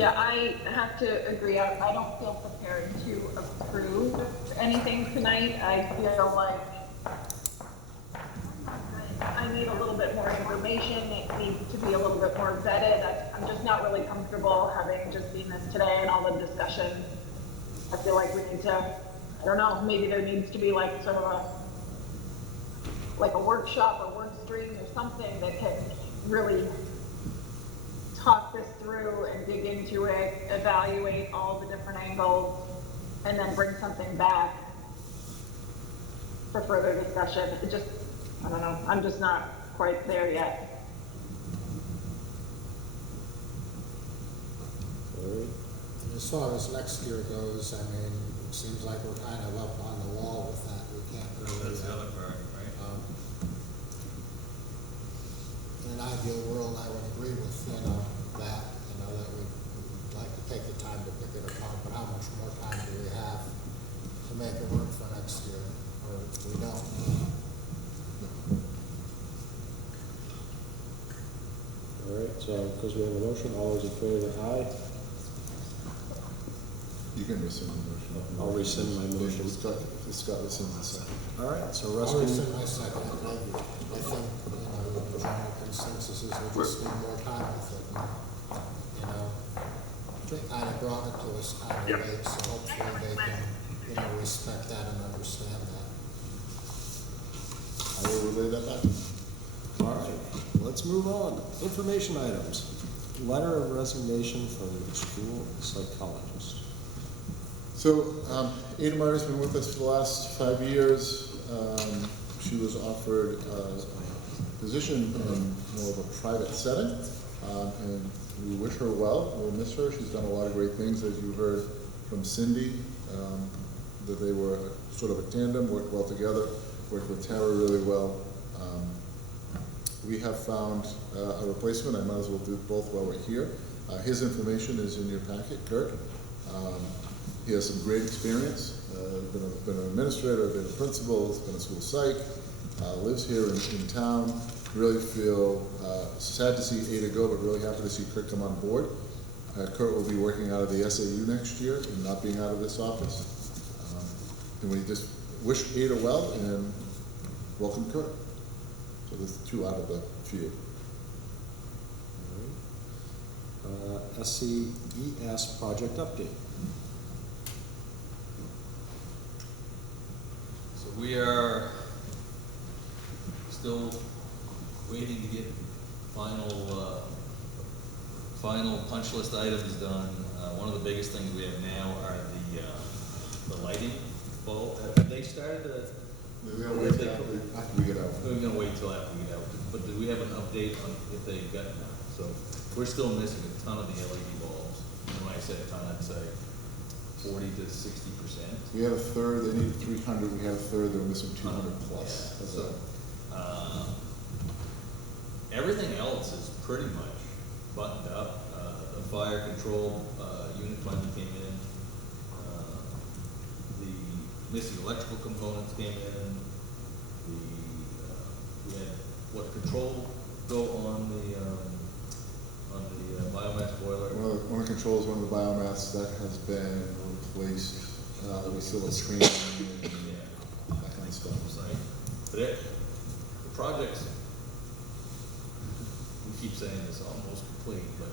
Yeah, I have to agree. I don't feel prepared to approve anything tonight. I feel like I need a little bit more information. It needs to be a little bit more vetted. I'm just not really comfortable having just seen this today and all the discussion. I feel like we need to, I don't know, maybe there needs to be like sort of like a workshop or word stream or something that can really talk this through and dig into it, evaluate all the different angles, and then bring something back for further discussion. It just, I don't know, I'm just not quite there yet. All right. And as far as next year goes, I mean, it seems like we're kind of up on the wall with that. We can't really. That's the other part, right? In an ideal world, I would agree with, that, that we'd like to take the time to pick it apart, but how much more time do we have to make it work for next year, or we don't? All right, so because we have a motion, all those in favor, aye. You can rescind the motion. I'll rescind my motion. Scott rescinds the second. All right, so I'll Russ can, rescind my second. I think, the general consensus is we just need more time with it. They kind of brought it to us kind of late, so hopefully they can, respect that and understand that. I will relay that back. all right, let's move on. Information items. Letter of resignation from the school psychologist. So, Ada Meyer's been with us for the last 5 years. She was offered a position in more of a private setting, and we wish her well. We'll miss her. She's done a lot of great things, as you heard from Cindy, that they were sort of a tandem, worked well together, worked with Tara really well. We have found a replacement. I might as well do both while we're here. His information is in your packet, Kirk. He has some great experience, been an administrator, been a principal, has been a school psych, lives here in town. Really feel sad to see Ada go, but really happy to see Kurt come on board. Kurt will be working out of the SAU next year and not being out of this office. And we just wish Ada well and welcome Kurt. So there's 2 out of the few. SCES project update. So we are still waiting to get final punch list items done. One of the biggest things we have now are the lighting bulb. Have they started to? We're gonna wait after we get out. We're gonna wait till after we get out, but do we have an update on if they've gotten them? So we're still missing a ton of the LED bulbs. And when I say a ton, I'd say 40 to 60%. We had a third, they needed 300, we had a third, they were missing 200 plus. Yeah, so, everything else is pretty much buttoned up. The fire control unit finally came in. The missing electrical components came in. We had control go on the biomass boiler. One of the controls, one of the biomass, that has been replaced. We still have training and Yeah. that kind of stuff. But the project's, we keep saying it's almost complete, but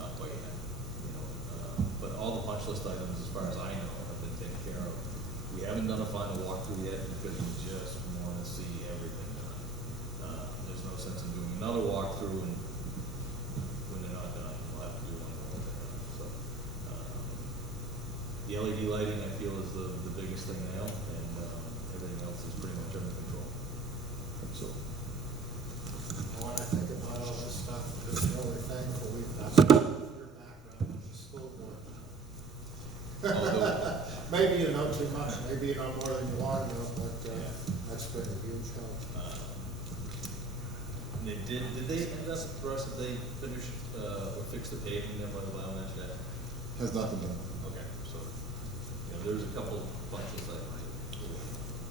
not quite yet. But all the punch list items, as far as I know, have been taken care of. We haven't done a final walkthrough yet because we just want to see everything done. There's no sense in doing another walkthrough and when they're not done, we'll have to do one more. So the LED lighting, I feel, is the biggest thing now, and everything else is pretty much under control. So. When I think about all this stuff, I'm just really thankful we've got your background as a school board. Maybe you know too much, maybe you know more than you want to know, but that's been a huge help. Did they end up, Russ, did they finish or fix the paving there by the biomass yet? Has not been done. Okay, so, there's a couple bunches that.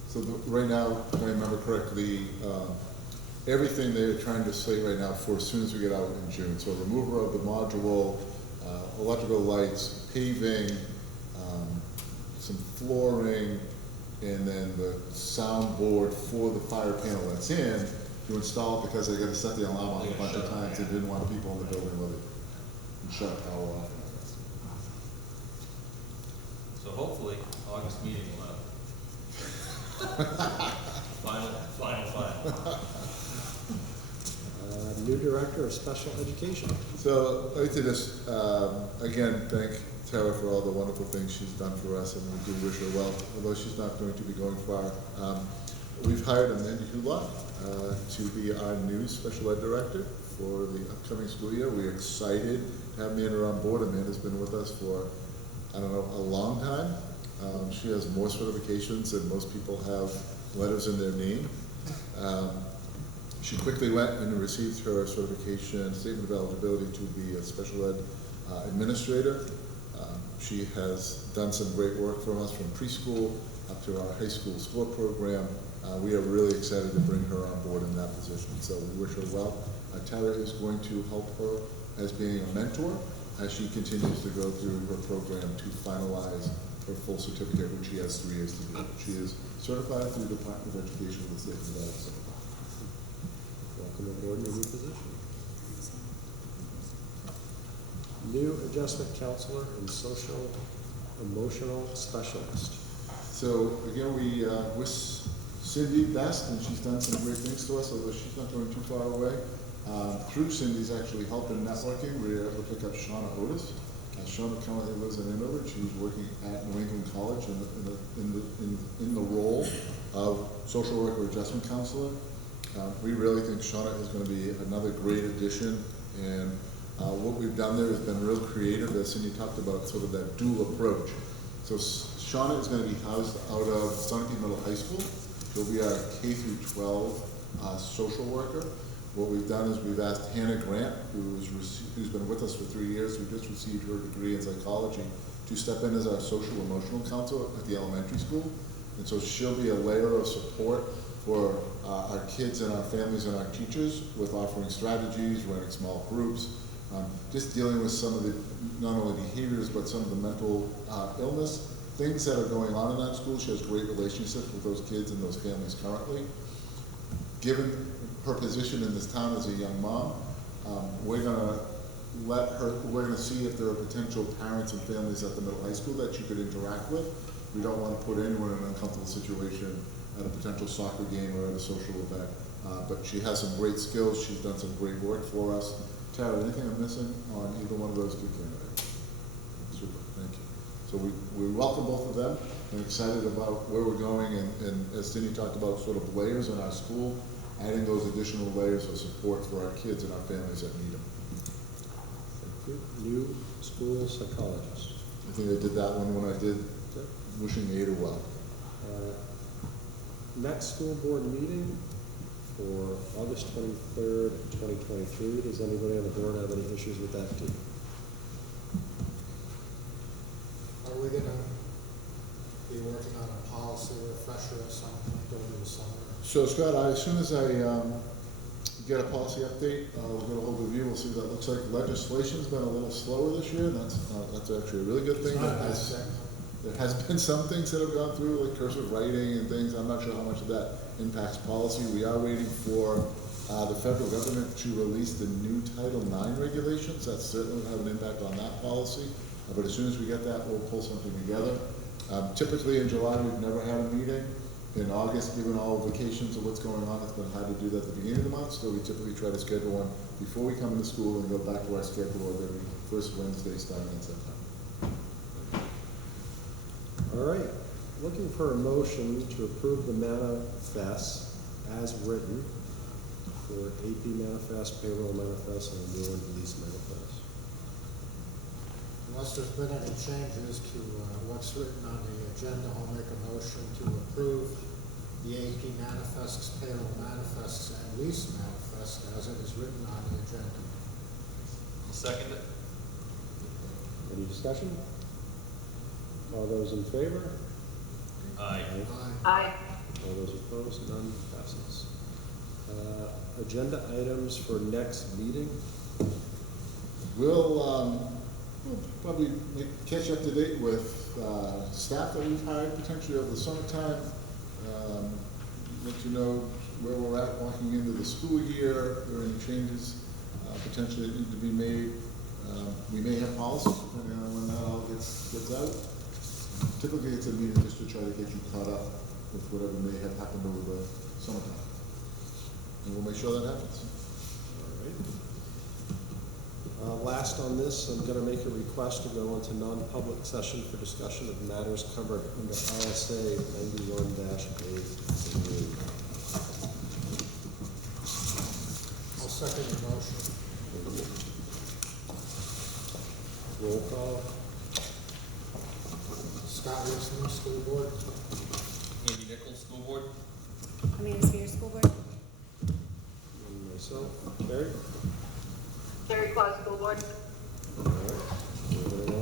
So right now, if I remember correctly, everything they're trying to say right now for as soon as we get out in June. So removal of the module, electrical lights, paving, some flooring, and then the soundboard for the fire panel that's in to install it because they gotta set the alarm off a bunch of times. They didn't want people in the building with it and shut power off. So hopefully, August meeting will have final. New Director of Special Education. So I'd like to just, again, thank Tara for all the wonderful things she's done for us, and we do wish her well, although she's not going to be going far. We've hired Amanda Hulot to be our new Special Ed Director for the upcoming school year. We're excited to have Amanda on board. Amanda's been with us for, I don't know, a long time. She has more certifications than most people have letters in their name. She quickly went and received her certification, statement of eligibility to be a special ed administrator. She has done some great work for us from preschool up to our high school sport program. We are really excited to bring her on board in that position, so we wish her well. Tara is going to help her as being a mentor as she continues to go through her program to finalize her full certificate, which she has 3 years to do. She is certified through the Department of Education of the state of Nevada. Welcome aboard in your new position. New Adjustment Counselor and Social Emotional Specialist. So again, we wish Cindy best, and she's done some great things to us, although she's not going too far away. Through Cindy's actually help in networking, we were able to pick up Shauna Otis. Shauna currently lives in Andover. She's working at New England College in the role of social worker adjustment counselor. We really think Shauna is going to be another great addition, and what we've done there has been real creative, as Cindy talked about, sort of that dual approach. So Shauna is going to be housed out of Sonotube Middle High School. She'll be our K through 12 social worker. What we've done is we've asked Hannah Grant, who's been with us for 3 years, who just received her degree in psychology, to step in as our social emotional counselor at the elementary school. And so she'll be a layer of support for our kids and our families and our teachers with offering strategies, running small groups, just dealing with some of the, not only behaviors, but some of the mental illness, things that are going on in that school. She has great relationships with those kids and those families currently. Given her position in this town as a young mom, we're gonna see if there are potential parents and families at the middle high school that she could interact with. We don't want to put anyone in an uncomfortable situation at a potential soccer game or at a social event. But she has some great skills. She's done some great work for us. Tara, anything I'm missing on either one of those 2 candidates? Super, thank you. So we welcome both of them and excited about where we're going, and as Cindy talked about, sort of layers in our school, adding those additional layers of support for our kids and our families that need them. Thank you. New School Psychologist. I think I did that one when I did wishing Ada well. Next school board meeting for August 23rd, 2023. Does anybody on the board have any issues with that too? Are we gonna be working on a policy refresher or something during the summer? So Scott, as soon as I get a policy update, we'll get a hold of you. We'll see what that looks like. Legislation's been a little slower this year. That's actually a really good thing. There has been some things that have gone through, like cursive writing and things. I'm not sure how much of that impacts policy. We are waiting for the federal government to release the new Title IX regulations. That certainly will have an impact on that policy. But as soon as we get that, we'll pull something together. Typically in July, we've never had a meeting. In August, given all vacations and what's going on, it's been hard to do that at the beginning of the month. So we typically try to schedule one before we come into school and go back to our schedule of every first Wednesday starting in September. All right. Looking for a motion to approve the manifest as written for AP manifest, payroll manifest, and new and lease manifest. Unless there's been any changes to what's written on the agenda, I'll make a motion to approve the AP manifests, payroll manifests, and lease manifest as it is written on the agenda. I'll second it. Any discussion? All those in favor? Aye. Aye. All those opposed? None passes. Agenda items for next meeting. We'll we'll probably catch up to date with staff that we've hired potentially over the summertime. Let you know where we're at walking into the school year, if there are any changes potentially that need to be made. We may have policies, depending on when that all gets out. Typically, it's a meeting just to try to get you caught up with whatever may have happened over the summertime. And we'll make sure that happens. Last on this, I'm gonna make a request to go into non-public session for discussion of matters covered under RSA 91-A. I'll second the motion. Roll call. Scott Wilson, School Board. Andy Nichols, School Board? Amanda Spears, School Board. And myself, Carrie. Terry Claus, School Board. All right. Anyone